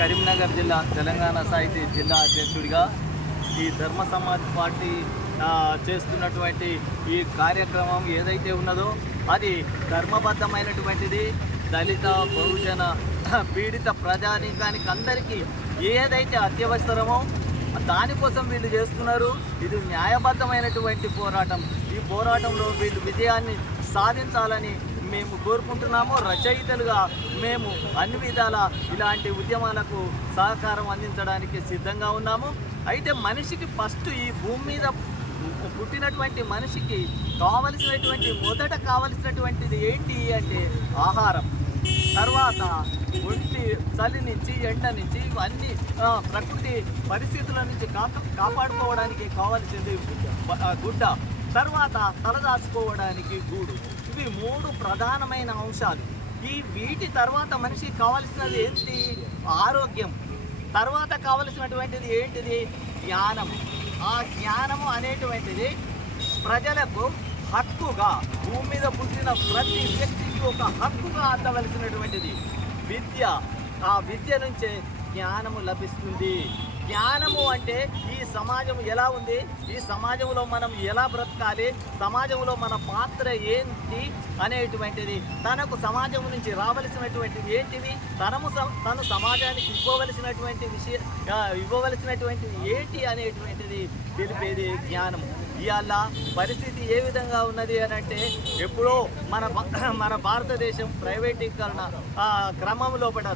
కరీంనగర్ జిల్లా తెలంగాణ సాహితీ జిల్లా అధ్యక్షుడిగా ఈ ధర్మ సమాజ్ పార్టీ చేస్తున్నటువంటి ఈ కార్యక్రమం ఏదైతే ఉన్నదో అది ధర్మబద్ధమైనటువంటిది. దళిత బహుజన పీడిత ప్రజానీకానికి అందరికీ ఏదైతే అత్యవసరమో దానికోసం వీళ్ళు చేస్తున్నారు. ఇది న్యాయబద్ధమైనటువంటి పోరాటం. ఈ పోరాటంలో వీళ్ళు విజయాన్ని సాధించాలని మేము కోరుకుంటున్నాము. రచయితలుగా మేము అన్ని విధాల ఇలాంటి ఉద్యమాలకు సహకారం అందించడానికి సిద్ధంగా ఉన్నాము. అయితే మనిషికి ఫస్ట్ ఈ భూమి మీద పుట్టినటువంటి మనిషికి మొదట కావలసినటువంటిది ఏంటి అంటే ఆహారం. తర్వాత ఒంటి చలి నుంచి ఎండ నుంచి ఇవన్నీ ప్రకృతి పరిస్థితుల నుంచి కాపాడుకోవడానికి కావాల్సింది గుడ్డ, తర్వాత తలదాచుకోవడానికి గూడు. ఇవి 3 ప్రధానమైన అంశాలు. వీటి తర్వాత మనిషికి కావలసినది ఏంటి? ఆరోగ్యం. తర్వాత కావలసినటువంటిది ఏంటిది? జ్ఞానం. ఆ జ్ఞానము అనేటువంటిది ప్రజలకు హక్కుగా, భూమి మీద పుట్టిన ప్రతి వ్యక్తికి ఒక హక్కుగా అందవలసినటువంటిది విద్య. ఆ విద్య నుంచే జ్ఞానము లభిస్తుంది. జ్ఞానము అంటే ఈ సమాజం ఎలా ఉంది, ఈ సమాజంలో మనం ఎలా బ్రతకాలి, సమాజంలో మన పాత్ర ఏంటి అనేటువంటిది, తనకు సమాజం నుంచి రావలసినటువంటిది ఏంటివి, తను సమాజానికి ఇవ్వవలసినటువంటిది ఏంటి అనేటువంటిది తెలిపేది జ్ఞానం. ఇవాళ పరిస్థితి ఏ విధంగా ఉన్నది అని అంటే ఎప్పుడో మన భారతదేశం ప్రైవేటీకరణ క్రమంలో